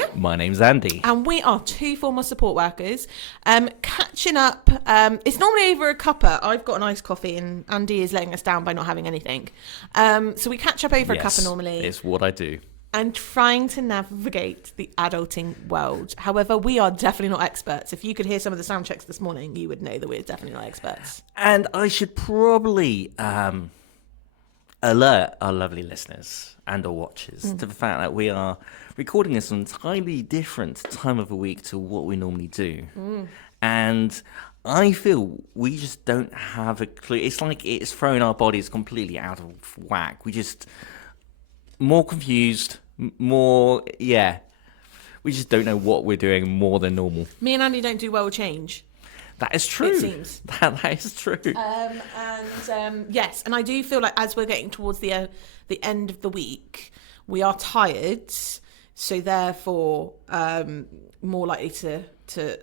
Lydia. My name's Andy. And we are two former support workers. Catching up. It's normally over a cuppa. I've got an iced coffee and Andy is letting us down by not having anything. So we catch up over a cuppa normally. It's what I do. And trying to navigate the adulting world. However, we are definitely not experts. If you could hear some of the sound checks this morning, you would know that we're definitely not experts. And I should probably alert our lovely listeners and our watchers to the fact that we are recording this on an entirely different time of the week to what we normally do. And I feel we just don't have a clue. It's like it's thrown our bodies completely out of whack. We just... more confused, more, we just don't know what we're doing more than normal. Me and Andy don't do well with change. That is true. It seems. That is true. Yes, and I do feel like as we're getting towards the end of the week, we are tired, so therefore more likely to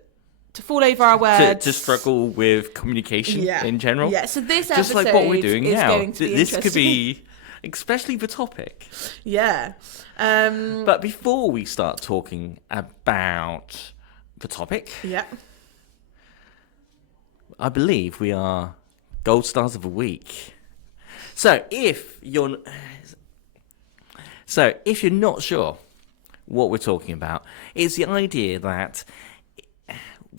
fall over our words. To struggle with communication in general. Yeah, so this episode just like what we're doing is now. Going to be this could be... especially the topic. Yeah. But before we start talking about the topic, I believe we are Gold Stars of the Week. So if you're not sure what we're talking about, it's the idea that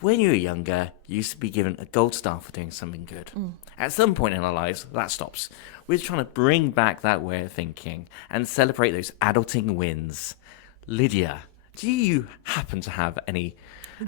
when you were younger, you used to be given a gold star for doing something good. At some point in our lives, that stops. We're trying to bring back that way of thinking and celebrate those adulting wins. Lydia, do you happen to have any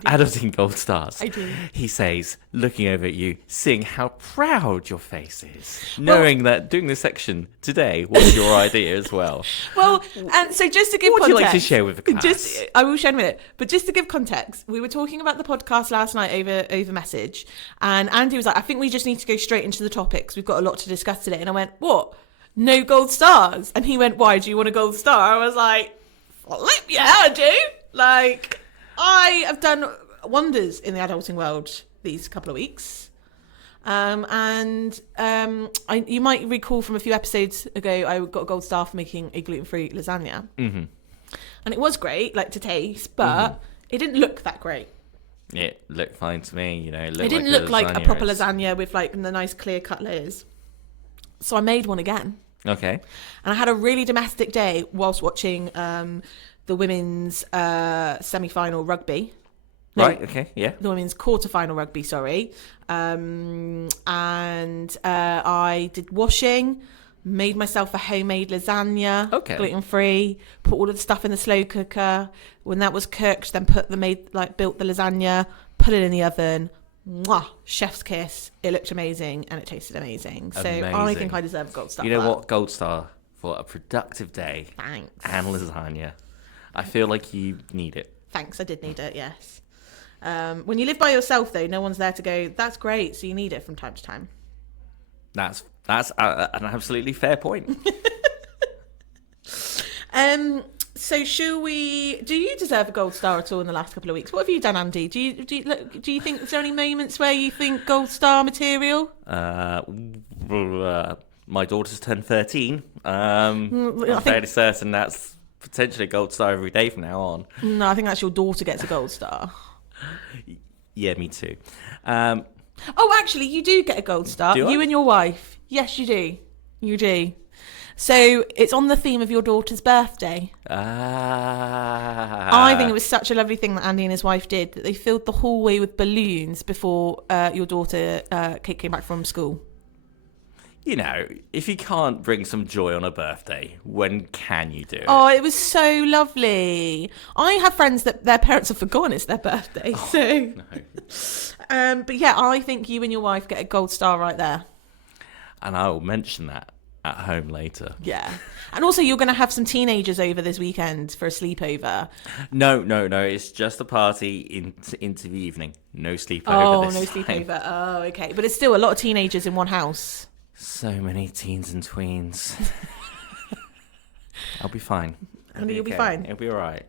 adulting gold stars? I do. He says, looking over at you, seeing how proud your face is, knowing that doing this section today was your idea as well. Well, and so just to give what context... would you like to share with the class? I will share in a minute. But just to give context, we were talking about the podcast last night over message, and Andy was like, I think we just need to go straight into the topics. We've got a lot to discuss today. And I went, what? No gold stars? And he went, why? Do you want a gold star? I was like, yeah, I do. Like... I have done wonders in the adulting world these couple of weeks. You might recall from a few episodes ago, I got a gold star for making a gluten-free lasagna. Mm-hmm. And it was great, like to taste, but it didn't look that great. It looked fine to me, It didn't look like a proper lasagna with like the nice clear cut layers. So I made one again. Okay. And I had a really domestic day whilst watching... the women's semi-final rugby. No, right, okay, yeah. The women's quarter-final rugby, sorry. I did washing, made myself a homemade lasagna, gluten-free, put all of the stuff in the slow cooker. When that was cooked, then built the lasagna, put it in the oven. Mwah, chef's kiss. It looked amazing and it tasted amazing. So I think I deserve a gold star. You know what? Gold star for a productive day. Thanks. And lasagna. I feel like you need it. Thanks, I did need it, yes. When you live by yourself, though, no one's there to go, that's great, so you need it from time to time. That's an absolutely fair point. So do you deserve a gold star at all in the last couple of weeks? What have you done, Andy? Do you think, is there any moments where you think gold star material? My daughter's turned 13. I'm fairly certain that's potentially a gold star every day from now on. No, I think that's your daughter gets a gold star. Yeah, me too. Actually, you do get a gold star. You and your wife. Yes, you do. You do. So it's on the theme of your daughter's birthday. I think it was such a lovely thing that Andy and his wife did, that they filled the hallway with balloons before your daughter came back from school. If you can't bring some joy on a birthday, when can you do it? Oh, it was so lovely. I have friends that their parents have forgotten it's their birthday. No. But yeah, I think you and your wife get a gold star right there. And I will mention that at home later. Yeah. And also, you're going to have some teenagers over this weekend for a sleepover. No. It's just a party into the evening. No sleepover. Oh, no sleepover. Oh, okay. But it's still a lot of teenagers in one house. So many teens and tweens. I'll be fine. You'll be fine. It'll be all right.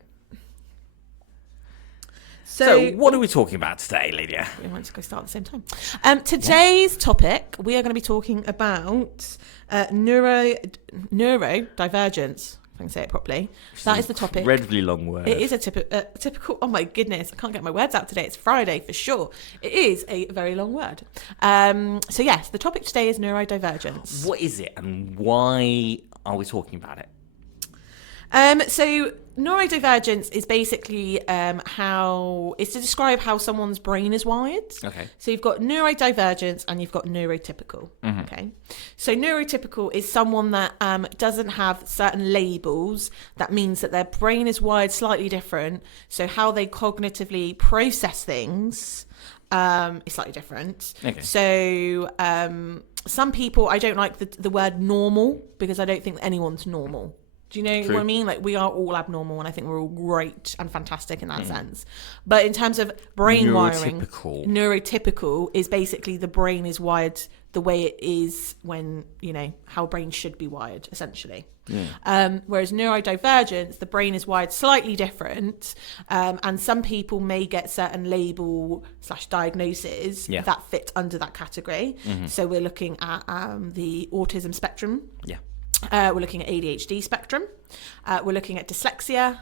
So what are we talking about today, Lydia? We might just go start at the same time. Today's topic, we are going to be talking about neurodivergence. if I can say it properly. That is the topic. Incredibly long word. It is a typical, oh my goodness, I can't get my words out today. It's Friday for sure. It is a very long word. So yes, the topic today is neurodivergence. What is it and why are we talking about it? So neurodivergence is basically it's to describe how someone's brain is wired. Okay. So you've got neurodivergence and you've got neurotypical. Mm-hmm. Okay. So neurotypical is someone that doesn't have certain labels. That means that their brain is wired slightly different. So how they cognitively process things is slightly different. Okay. So some people, I don't like the word normal because I don't think that anyone's normal. Do you know what I mean? Like, we are all abnormal, and I think we're all great and fantastic in that sense. But in terms of brain wiring, neurotypical is basically the brain is wired the way it is when, how brain should be wired, essentially. Yeah. Whereas neurodivergence, the brain is wired slightly different, and some people may get certain label/diagnoses that fit under that category. Mm-hmm. So we're looking at the autism spectrum. Yeah. We're looking at ADHD spectrum. We're looking at dyslexia.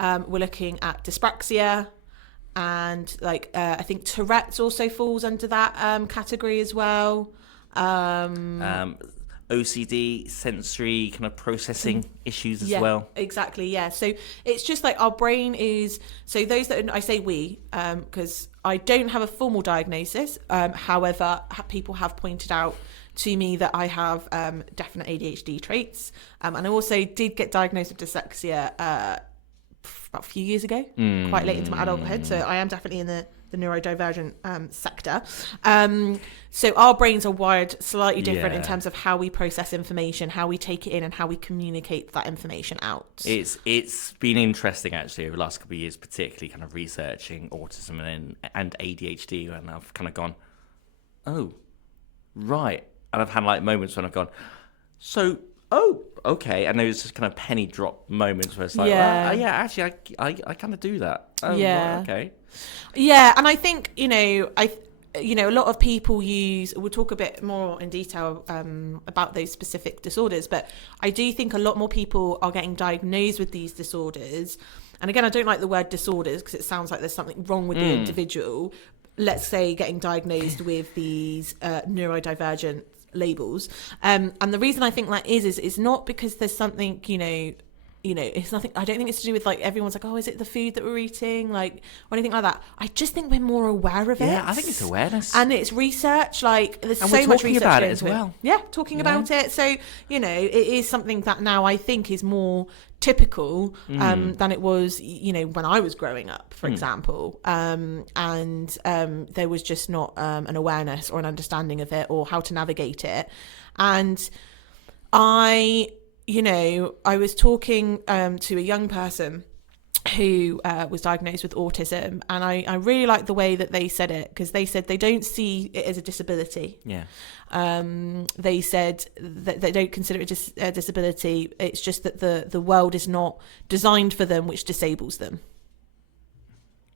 We're looking at dyspraxia. And I think Tourette's also falls under that category as well. OCD, sensory kind of processing issues as well. Exactly, yeah. So it's just like our brain is... So those that... I say we, because I don't have a formal diagnosis. However, people have pointed out to me that I have definite ADHD traits. And I also did get diagnosed with dyslexia about a few years ago, quite late into my adulthood. So I am definitely in the neurodivergent sector. So our brains are wired slightly different in terms of how we process information, how we take it in, and how we communicate that information out. It's been interesting, actually, over the last couple of years, particularly kind of researching autism and ADHD, and I've kind of gone, oh, right. And I've had moments when I've gone, so, oh, okay. And there's just kind of penny drop moments where it's like, actually, I kind of do that. Oh, right, okay. Yeah, and I think, a lot of people we'll talk a bit more in detail about those specific disorders, but I do think a lot more people are getting diagnosed with these disorders. And again, I don't like the word disorders because it sounds like there's something wrong with the individual. Let's say getting diagnosed with these neurodivergent labels, and the reason I think that is not because there's something it's nothing. I don't think it's to do with everyone's like, oh, is it the food that we're eating, or anything like that. I just think we're more aware of it. Yeah, I think it's awareness, and it's research. There's and so much research about it into as well. Yeah, talking about it. So it is something that now I think is more typical than it was when I was growing up, for example, and there was just not an awareness or an understanding of it or how to navigate it. And I was talking to a young person who was diagnosed with autism, and I really liked the way that they said it, because they said they don't see it as a disability. Yeah. They said that they don't consider it a disability. It's just that the world is not designed for them, which disables them.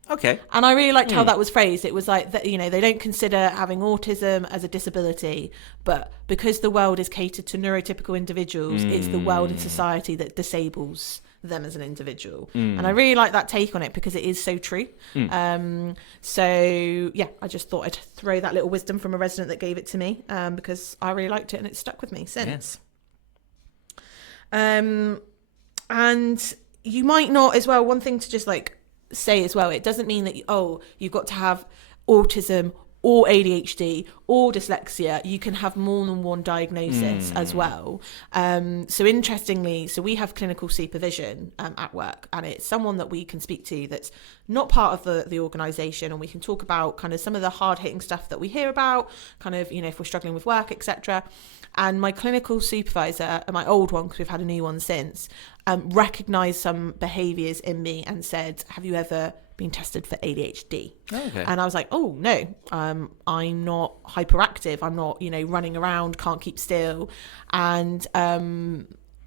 Okay. And I really liked how that was phrased. It was like that, they don't consider having autism as a disability, but because the world is catered to neurotypical individuals, it's the world and society that disables them as an individual. And I really like that take on it because it is so true. So yeah, I just thought I'd throw that little wisdom from a resident that gave it to me, because I really liked it and it's stuck with me since. Yes. And you might not as well, one thing to just say as well, it doesn't mean that you've got to have autism or ADHD or dyslexia. You can have more than one diagnosis as well. So interestingly, we have clinical supervision at work, and it's someone that we can speak to that's not part of the organisation, and we can talk about kind of some of the hard-hitting stuff that we hear about, kind of, if we're struggling with work, etc. And my clinical supervisor, my old one, because we've had a new one since, recognised some behaviours in me and said, have you ever been tested for ADHD? Okay. And I was like, oh no, I'm not hyperactive, I'm not running around, can't keep still. And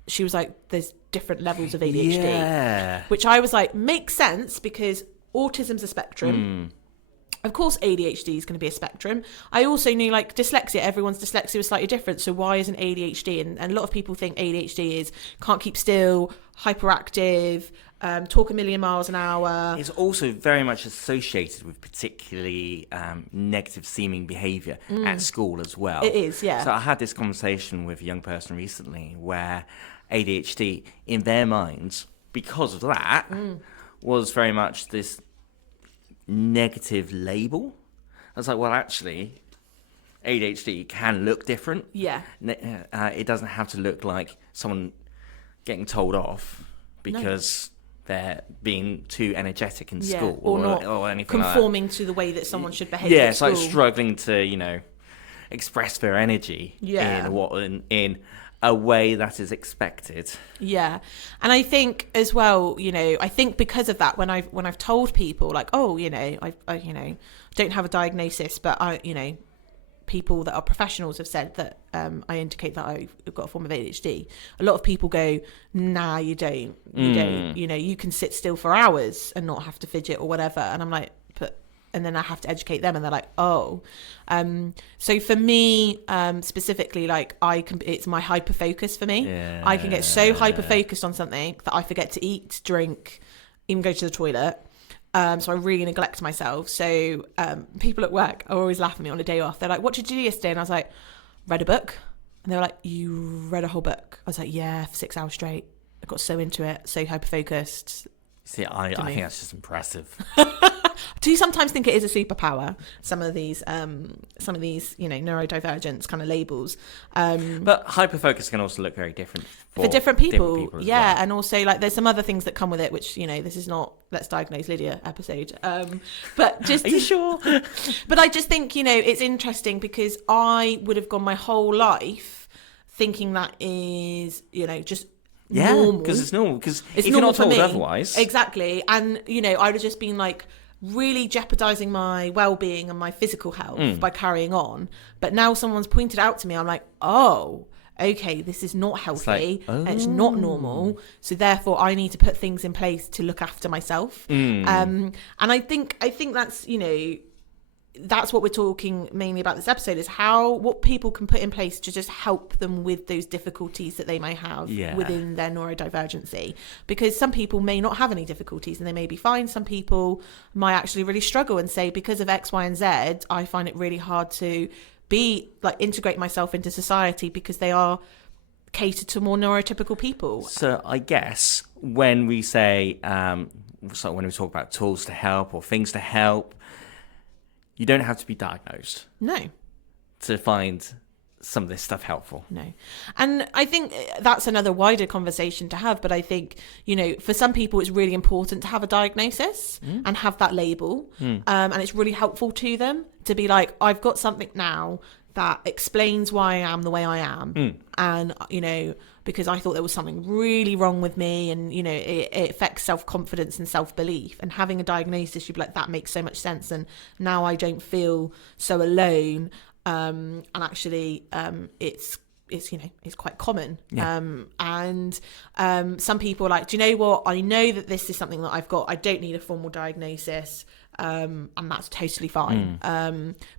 she was like, there's different levels of ADHD, which I was like, makes sense, because autism's a spectrum. Of course, ADHD is going to be a spectrum. I also knew like dyslexia, everyone's dyslexia was slightly different. So why isn't ADHD? And a lot of people think ADHD is can't keep still, hyperactive, talk a million miles an hour. It's also very much associated with particularly negative seeming behaviour at school as well. It is, yeah. So I had this conversation with a young person recently where ADHD, in their minds, because of that, was very much this negative label. I was like, well, actually, ADHD can look different. Yeah. It doesn't have to look like someone getting told off because they're being too energetic in school or anything conforming like that. To the way that someone should behave. Yeah, at it's school. like struggling to, express their energy in a way that is expected. Yeah. And I think as well, I think because of that, when I've told people like, oh, I don't have a diagnosis, but people that are professionals have said that I indicate that I've got a form of ADHD. A lot of people go, nah, you don't. You don't. You can sit still for hours and not have to fidget or whatever. And I'm like, and then I have to educate them, and they're like, oh. So for me, specifically, like it's my hyper focus for me. Yeah. I can get so hyper focused on something that I forget to eat, drink, even go to the toilet. So I really neglect myself. So people at work are always laughing at me on a day off. They're like, what did you do yesterday? And I was like, read a book. And they were like, you read a whole book? I was like, yeah, for 6 hours straight. I got so into it, so hyper focused. See, I think that's just impressive. Do you sometimes think it is a superpower? Some of these, neurodivergence kind of labels. But hyperfocus can also look very different for different people. As yeah, well. And also like there's some other things that come with it, which this is not Let's Diagnose Lydia episode. But just are you sure? But I just think it's interesting because I would have gone my whole life thinking that is just. Yeah, normal. because it's normal. Because if normal you're not told me. otherwise, exactly. And I would have just been like really jeopardizing my well-being and my physical health by carrying on. But now someone's pointed out to me, I'm like, oh, okay, this is not healthy. It's not normal. So therefore, I need to put things in place to look after myself. And I think that's that's what we're talking mainly about this episode, is what people can put in place to just help them with those difficulties that they may have within their neurodivergency. Because some people may not have any difficulties and they may be fine. Some people might actually really struggle and say, because of X, Y, and Z, I find it really hard to integrate myself into society because they are catered to more neurotypical people. So I guess when we say, when we talk about tools to help or things to help, you don't have to be diagnosed. No. To find some of this stuff helpful. No. And I think that's another wider conversation to have. But I think, for some people, it's really important to have a diagnosis and have that label. And it's really helpful to them to be like, I've got something now that explains why I am the way I am. And, because I thought there was something really wrong with me, and it affects self-confidence and self-belief, and having a diagnosis, you'd be like, that makes so much sense, and now I don't feel so alone. And actually it's quite common. And some people are like, do you know what, I know that this is something that I've got, I don't need a formal diagnosis, and that's totally fine.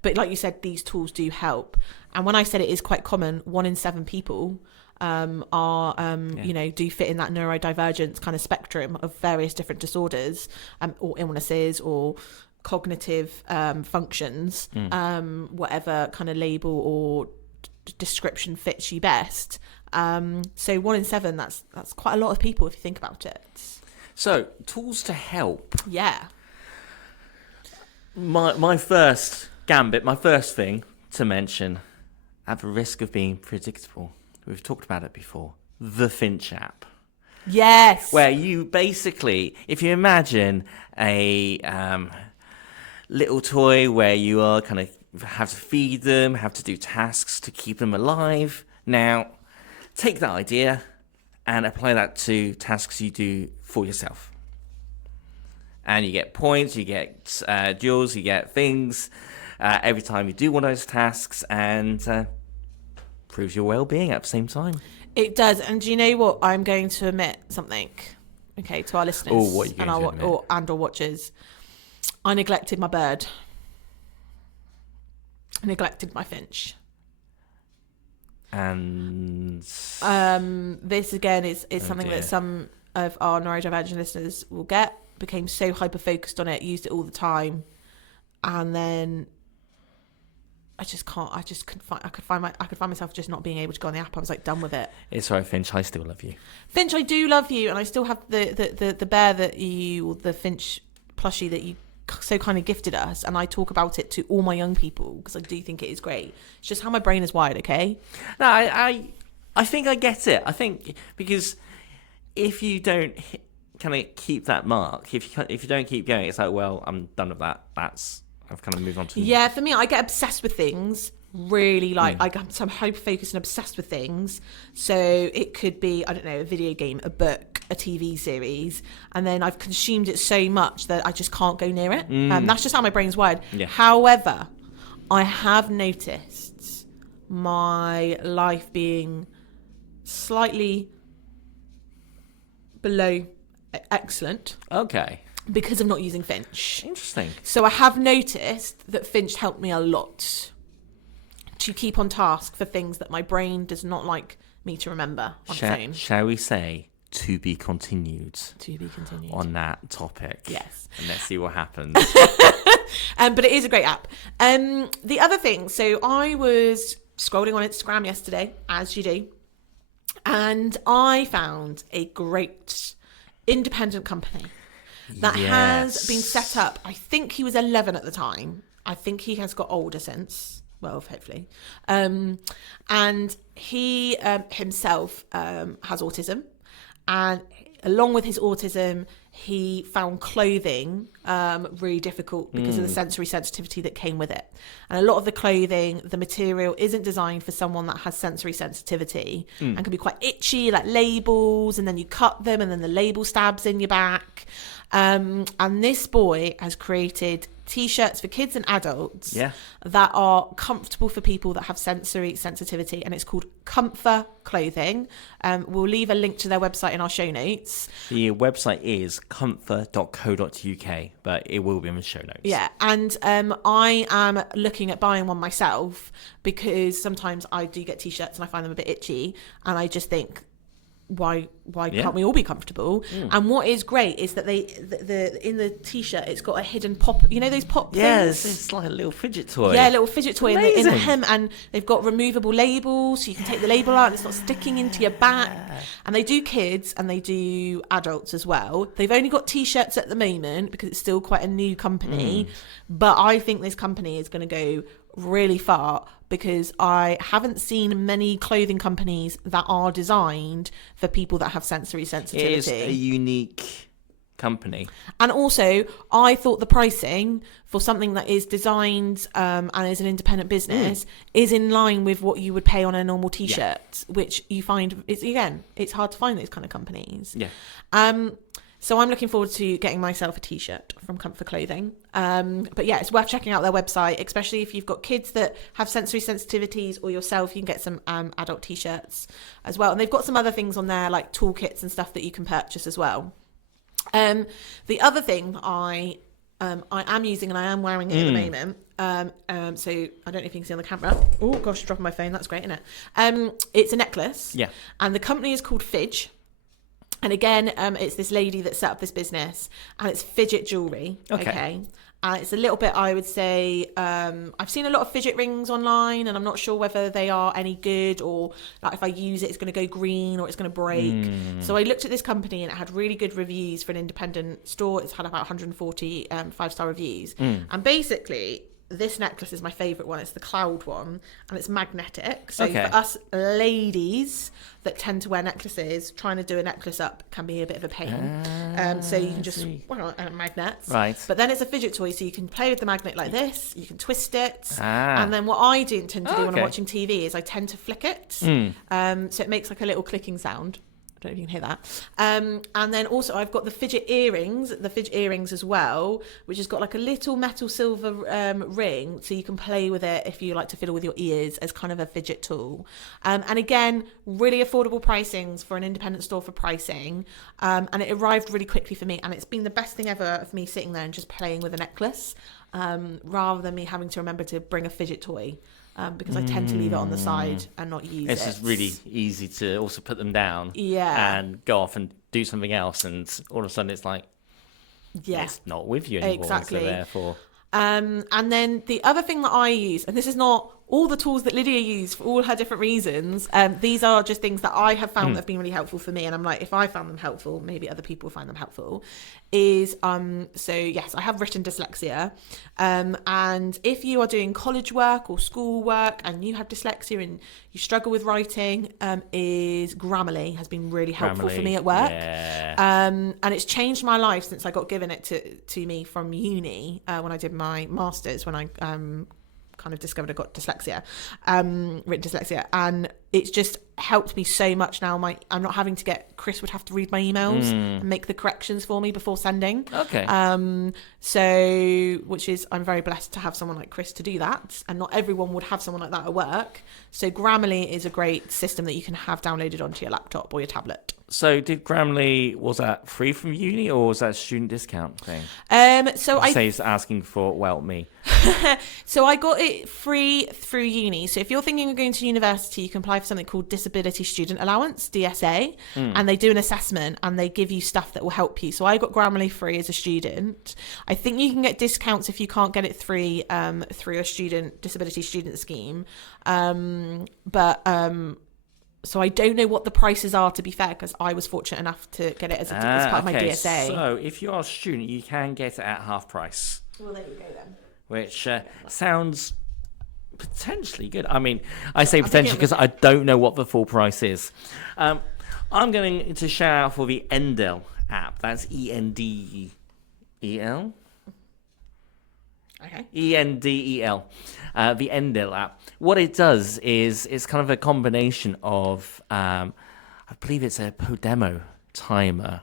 But like you said, these tools do help. And when I said it is quite common, 1 in 7 people do fit in that neurodivergence kind of spectrum of various different disorders or illnesses or cognitive functions, whatever kind of label or description fits you best. So 1 in 7, that's quite a lot of people if you think about it. So tools to help. Yeah. My first gambit, my first thing to mention, at the risk of being predictable, we've talked about it before, the Finch app. Yes. Where you basically, if you imagine a little toy where you are kind of have to feed them, have to do tasks to keep them alive. Now, take that idea and apply that to tasks you do for yourself. And you get points, you get jewels, you get things every time you do one of those tasks, and proves your well-being at the same time. It does. And do you know what? I'm going to admit something, to our listeners what are you going to admit? or watchers. I neglected my bird. neglected my finch. And this again is something dear. that some of our neurodivergent listeners will get. Became so hyper focused on it, used it all the time, and then I could find myself just not being able to go on the app. I was like done with it. It's all right, Finch, I still love you. Finch, I do love you, and I still have the bear that you, or the Finch plushie that you so kindly gifted us, and I talk about it to all my young people because I do think it is great. It's just how my brain is wired, okay? No, I think I get it. I think because if you don't kind of keep that mark, if you don't keep going, it's like, well, I'm done with that. I've kind of moved on to... Yeah, for me, I get obsessed with things. Really, like, I'm hyper-focused and obsessed with things. So it could be, I don't know, a video game, a book, a TV series. And then I've consumed it so much that I just can't go near it. That's just how my brain's wired. Yeah. However, I have noticed my life being slightly below excellent. Okay. Because of not using Finch. Interesting. So I have noticed that Finch helped me a lot to keep on task for things that my brain does not like me to remember on its own. Shall we say to be continued? To be continued. On that topic. Yes. And let's see what happens. But it is a great app. The other thing, so I was scrolling on Instagram yesterday, as you do, and I found a great independent company that has been set up. I think he was 11 at the time. I think he has got older since. Well, hopefully. And he himself has autism. And along with his autism, he found clothing really difficult because of the sensory sensitivity that came with it. And a lot of the clothing, the material isn't designed for someone that has sensory sensitivity and can be quite itchy, like labels, and then you cut them and then the label stabs in your back. And this boy has created T-shirts for kids and adults that are comfortable for people that have sensory sensitivity, and it's called Comfort Clothing. We'll leave a link to their website in our show notes. The website is comfort.co.uk, but it will be in the show notes. Yeah, and I am looking at buying one myself because sometimes I do get T-shirts and I find them a bit itchy, and I just think, why can't we all be comfortable? And what is great is that they in the T-shirt it's got a hidden pop, you know those pop things? It's like a little fidget toy. Yeah, a little fidget toy in the hem, and they've got removable labels so you can take the label out and it's not sticking into your back. And they do kids and they do adults as well. They've only got T-shirts at the moment because it's still quite a new company, but I think this company is going to go really far because I haven't seen many clothing companies that are designed for people that have sensory sensitivity. It is a unique company. And also, I thought the pricing for something that is designed and is an independent business is in line with what you would pay on a normal T-shirt, which you find, it's hard to find those kind of companies. Yeah. So I'm looking forward to getting myself a T-shirt from Comfort Clothing. But yeah, it's worth checking out their website, especially if you've got kids that have sensory sensitivities or yourself. You can get some adult T-shirts as well. And they've got some other things on there like toolkits and stuff that you can purchase as well. The other thing I am using and I am wearing it at the moment. So I don't know if you can see on the camera. Oh gosh, dropping my phone. That's great, isn't it? It's a necklace. Yeah. And the company is called Fidge. And again, it's this lady that set up this business, and it's fidget jewelry. Okay. And it's a little bit, I would say, I've seen a lot of fidget rings online, and I'm not sure whether they are any good or like if I use it, it's going to go green or it's going to break. So I looked at this company and it had really good reviews for an independent store. It's had about 140 5-star reviews. And basically, this necklace is my favourite one. It's the cloud one, and it's magnetic. So for us ladies that tend to wear necklaces, trying to do a necklace up can be a bit of a pain. So you can just magnets. Right. But then it's a fidget toy, so you can play with the magnet like this. You can twist it. And then what I do tend to do when I'm watching TV is I tend to flick it. So it makes like a little clicking sound. I don't know if you can hear that. And then also I've got the fidget earrings as well, which has got like a little metal silver ring, so you can play with it if you like to fiddle with your ears as kind of a fidget tool. And again, really affordable pricings for an independent store for pricing. And it arrived really quickly for me, and it's been the best thing ever of me sitting there and just playing with a necklace. rather than me having to remember to bring a fidget toy. Because I tend to leave it on the side and not use it. It's just really easy to also put them down and go off and do something else, and all of a sudden it's like, it's not with you anymore. Exactly. So therefore... And then the other thing that I use, and this is not all the tools that Lydia used for all her different reasons, these are just things that I have found that have been really helpful for me. And I'm like, if I found them helpful, maybe other people find them helpful. So yes, I have written dyslexia. And if you are doing college work or school work and you have dyslexia and you struggle with writing, is Grammarly has been really helpful for me at work. Yeah. And it's changed my life since I got given it to me from uni when I did my master's, when I kind of discovered I got dyslexia, written dyslexia, and it's just helped me so much now. I'm not having to Chris would have to read my emails and make the corrections for me before sending. Okay. So which is, I'm very blessed to have someone like Chris to do that, and not everyone would have someone like that at work. So Grammarly is a great system that you can have downloaded onto your laptop or your tablet. So did Grammarly, was that free from uni, or was that a student discount thing? So I say it's asking for me. So I got it free through uni. So if you're thinking of going to university, you can apply for something called Disability Student Allowance, DSA, and they do an assessment and they give you stuff that will help you. So I got Grammarly free as a student. I think you can get discounts if you can't get it through a disability student scheme. So I don't know what the prices are, to be fair, because I was fortunate enough to get it as part of my DSA. So if you are a student, you can get it at half price. Well, there you go then. Which sounds potentially good. I mean, I say potentially because I don't know what the full price is. I'm going to shout out for the Endel app. That's Endel. Okay. Endel. The Endel app. What it does is it's kind of a combination of, I believe it's a Podemo timer,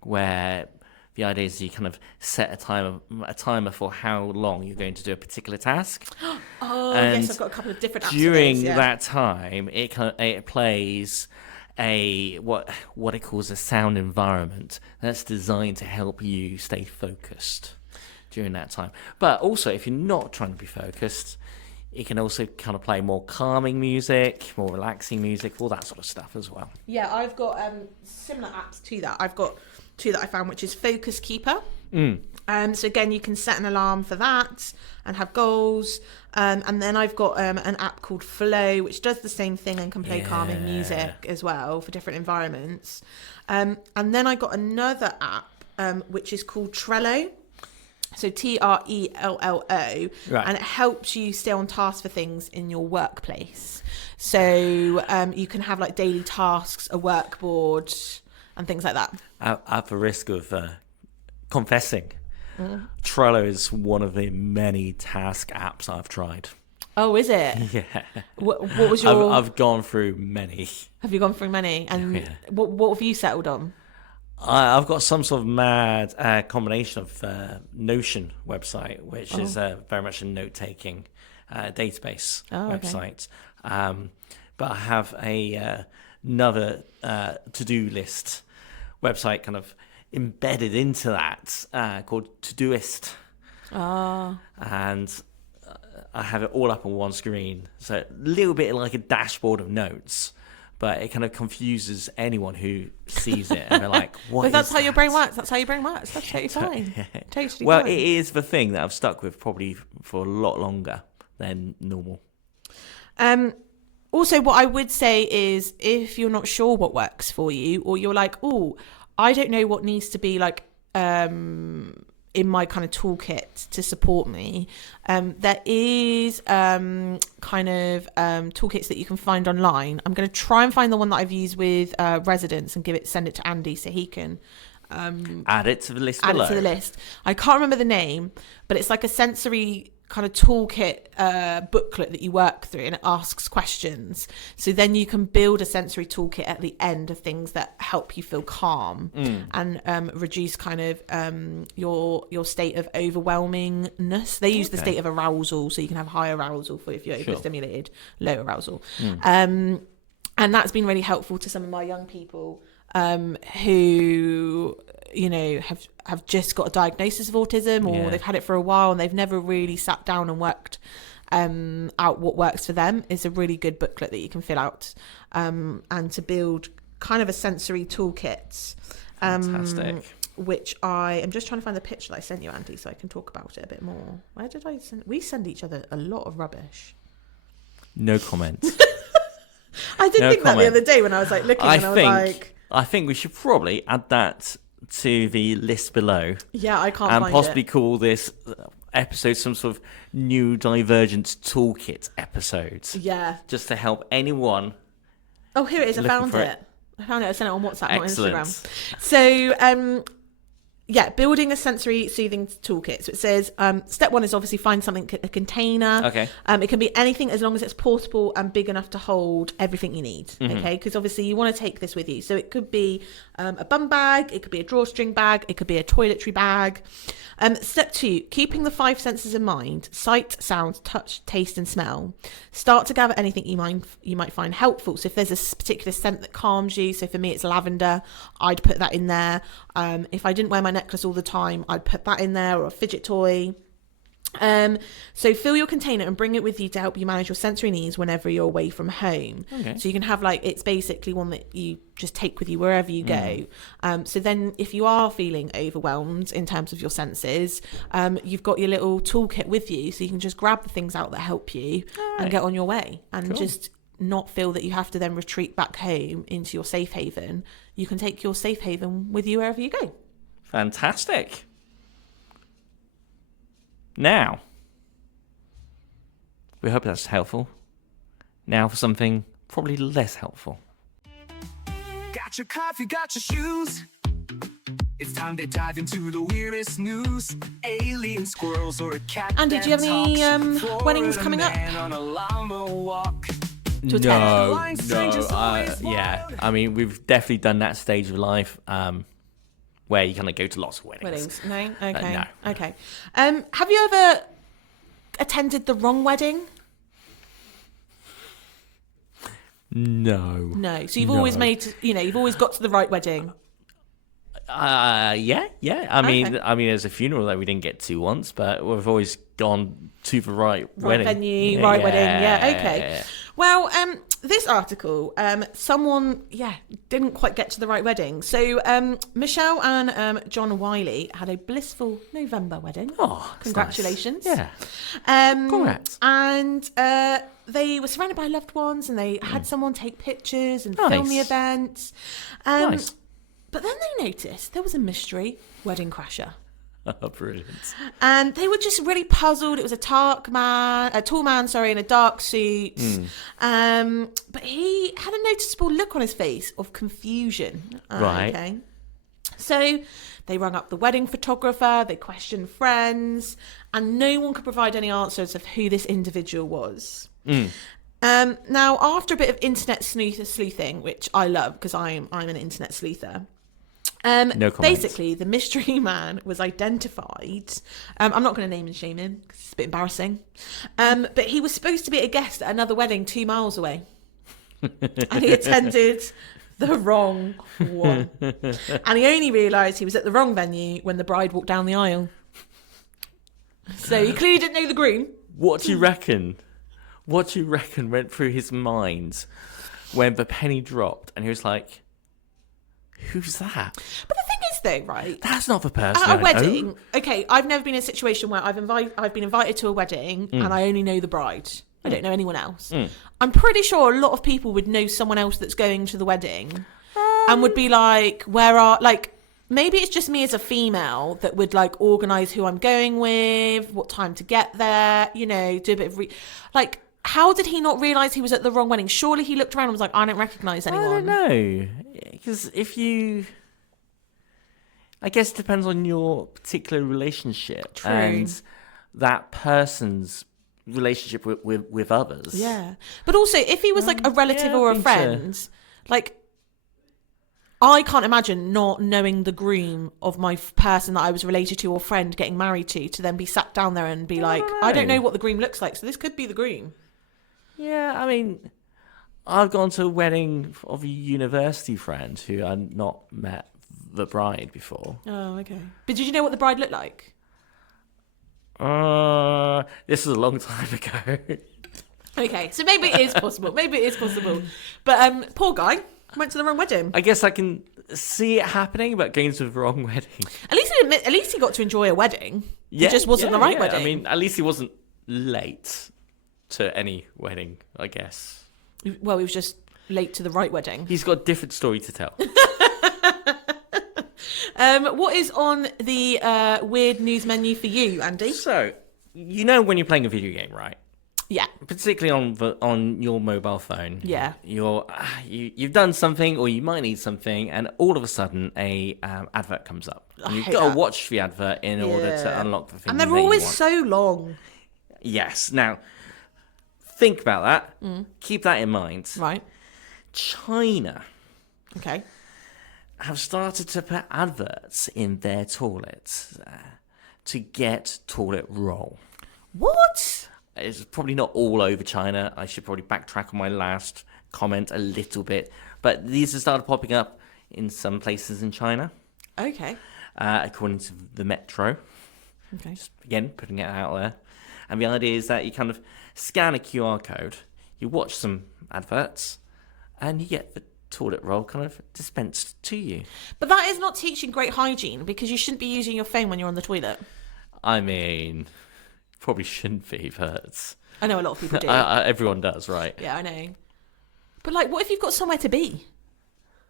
where the idea is you kind of set a timer for how long you're going to do a particular task. Yes, I've got a couple of different apps. During that time, it plays what it calls a sound environment that's designed to help you stay focused during that time. But also, if you're not trying to be focused, it can also kind of play more calming music, more relaxing music, all that sort of stuff as well. Yeah, I've got similar apps to that. I've got two that I found, which is Focus Keeper. So again, you can set an alarm for that and have goals. And then I've got an app called Flow, which does the same thing and can play calming music as well for different environments. And then I got another app, which is called Trello. So Trello, right. And it helps you stay on task for things in your workplace. So you can have like daily tasks, a workboard, and things like that. At the risk of confessing, Trello is one of the many task apps I've tried. Oh, is it? Yeah. What was your? I've gone through many. Have you gone through many? And what have you settled on? I've got some sort of mad combination of Notion website, which is very much a note-taking database website. But I have another to-do list website kind of embedded into that called Todoist. And I have it all up on one screen. So a little bit like a dashboard of notes. But it kind of confuses anyone who sees it, and they're like, "What?" But that's how your brain works. That's how your brain works. That's totally fine. Totally well, fine. It is the thing that I've stuck with probably for a lot longer than normal. Also, what I would say is, if you're not sure what works for you, or you're like, "Oh, I don't know what needs to be like in my kind of toolkit to support me," there is kind of toolkits that you can find online. I'm going to try and find the one that I've used with residents and send it to Andy so he can add it to the list. Add it to the list. I can't remember the name, but it's like a sensory kind of toolkit booklet that you work through, and it asks questions. So then you can build a sensory toolkit at the end of things that help you feel calm and reduce kind of your state of overwhelmingness. They use the state of arousal, so you can have high arousal for if you're overstimulated, low arousal. And that's been really helpful to some of my young people who, you know, have just got a diagnosis of autism, or they've had it for a while and they've never really sat down and worked out what works for them, is a really good booklet that you can fill out, and to build kind of a sensory toolkit. Fantastic. Which I am just trying to find the picture that I sent you, Andy, so I can talk about it a bit more. Where did I send? We send each other a lot of rubbish. No comment. I did think that the other day when I was like looking, and I was like, I think we should probably add that to the list below. Yeah, I can't and find possibly it. call this episode some sort of neurodivergent toolkit episode. Yeah. Just to help anyone. Oh, here it is. I found for it. I found it. I sent it on WhatsApp, Excellent. not Instagram. So, yeah, building a sensory soothing toolkit. So it says, step one is obviously find something, a container. Okay. It can be anything as long as it's portable and big enough to hold everything you need. Mm-hmm. Okay. Because obviously you want to take this with you. So it could be a bum bag, it could be a drawstring bag, it could be a toiletry bag. Step two, keeping the 5 senses in mind: sight, sound, touch, taste, and smell. Start to gather anything you might find helpful. So if there's a particular scent that calms you, so for me it's lavender, I'd put that in there. If I didn't wear my necklace all the time, I'd put that in there, or a fidget toy. So fill your container and bring it with you to help you manage your sensory needs whenever you're away from home. Okay. So you can have it's basically one that you just take with you wherever you go. So then if you are feeling overwhelmed in terms of your senses, you've got your little toolkit with you, so you can just grab the things out that help you and get on your way, and just not feel that you have to then retreat back home into your safe haven. You can take your safe haven with you wherever you go. Fantastic. Now, we hope that's helpful. Now for something probably less helpful. Got your coffee, got your shoes. It's time to dive into the weirdest news. Alien squirrels or a cat. And did you have any weddings coming up? Yeah. I mean, we've definitely done that stage of life where you kind of go to lots of weddings. No? Okay. No. Okay. Have you ever attended the wrong wedding? No. So you've always you've always got to the right wedding. Yeah. I mean, there's a funeral that we didn't get to once, but we've always gone to the right wedding. Venue, right wedding. Yeah. Okay. Yeah. Well, this article, someone, didn't quite get to the right wedding. So, Michelle and John Wiley had a blissful November wedding. Oh, congratulations! Nice. Yeah. Congrats. And they were surrounded by loved ones, and they had someone take pictures and film the event. Nice. But then they noticed there was a mystery wedding crasher. Oh, brilliant. And they were just really puzzled. It was a tall man, in a dark suit. But he had a noticeable look on his face of confusion. Right. Okay. So they rang up the wedding photographer, they questioned friends, and no one could provide any answers of who this individual was. Now, after a bit of internet sleuthing, which I love because I'm an internet sleuther, no comments. basically the mystery man was identified. I'm not going to name and shame him because it's a bit embarrassing, but he was supposed to be a guest at another wedding 2 miles away, and he attended the wrong one, and he only realised he was at the wrong venue when the bride walked down the aisle. So he clearly didn't know the groom. What do you reckon? What do you reckon went through his mind when the penny dropped and he was like, who's that? But the thing is, though, right? That's not the person At a I wedding, know. okay, I've never been in a situation where I've been invited to a wedding and I only know the bride. I don't know anyone else. I'm pretty sure a lot of people would know someone else that's going to the wedding and would be like, maybe it's just me as a female that would organise who I'm going with, what time to get there, do a bit of how did he not realise he was at the wrong wedding? Surely he looked around and was like, I don't recognise anyone. I don't know. Because I guess it depends on your particular relationship. True. And that person's relationship with others. Yeah. But also, if he was a relative or a I think friend, I can't imagine not knowing the groom of my person that I was related to or friend getting married to then be sat down there and be I don't know what the groom looks like, so this could be the groom. Yeah, I mean, I've gone to a wedding of a university friend who I'd not met the bride before. Oh, okay. But did you know what the bride looked like? This was a long time ago. Okay, so maybe it is possible. But poor guy went to the wrong wedding. I guess I can see it happening, but going to the wrong wedding. At least he got to enjoy a wedding. Yeah, It just wasn't the right yeah. wedding. I mean, at least he wasn't late to any wedding, I guess. Well, he was just late to the right wedding. He's got a different story to tell. What is on the weird news menu for you, Andy? So, you know when you're playing a video game, right? Yeah. Particularly on your mobile phone. Yeah. You've done something, or you might need something, and all of a sudden a advert comes up. And you've hate got that. to watch the advert in order to unlock the thing. And they're that you always want. so long. Yes. Now, think about that. Keep that in mind. Right. China Okay. have started to put adverts in their toilets to get toilet roll. What? It's probably not all over China. I should probably backtrack on my last comment a little bit. But these have started popping up in some places in China, Okay. according to the Metro. Okay. Again, putting it out there. And the idea is that you kind of scan a QR code, you watch some adverts, and you get the toilet roll kind of dispensed to you. But that is not teaching great hygiene because you shouldn't be using your phone when you're on the toilet. I mean, probably shouldn't be, but I know a lot of people do. everyone does, right? Yeah, I know. But like, what if you've got somewhere to be?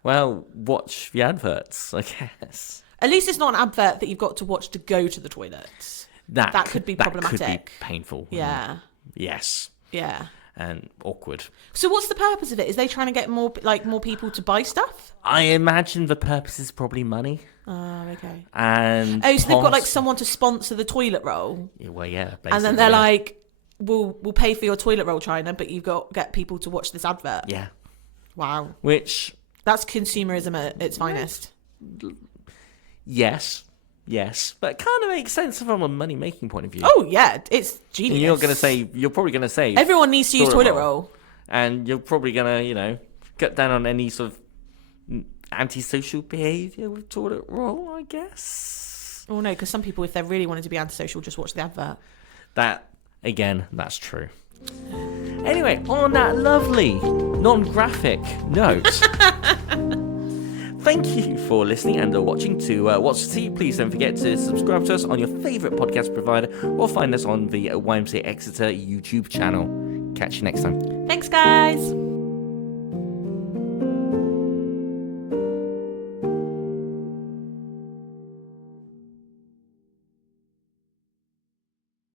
Well, watch the adverts, I guess. At least it's not an advert that you've got to watch to go to the toilet. That could be problematic. That could be painful. Yeah. Yes. Yeah. And awkward. So what's the purpose of it? Is they trying to get more people to buy stuff? I imagine the purpose is probably money. Oh, okay. And so they've got like someone to sponsor the toilet roll. Well, yeah. Basically, And then they're like, we'll pay for your toilet roll, China, but you've got to get people to watch this advert. Yeah. Wow. Which, That's consumerism at its finest. yes, but it kind of makes sense from a money-making point of view. Oh, yeah, it's genius. And you're probably going to say... Everyone needs to use toilet roll. And you're probably going to, cut down on any sort of antisocial behaviour with toilet roll, I guess. Oh, no, because some people, if they really wanted to be antisocial, just watch the advert. That's true. Anyway, on that lovely, non-graphic note... Thank you for listening and watching to Watch to See. Please don't forget to subscribe to us on your favourite podcast provider or find us on the YMCA Exeter YouTube channel. Catch you next time. Thanks, guys.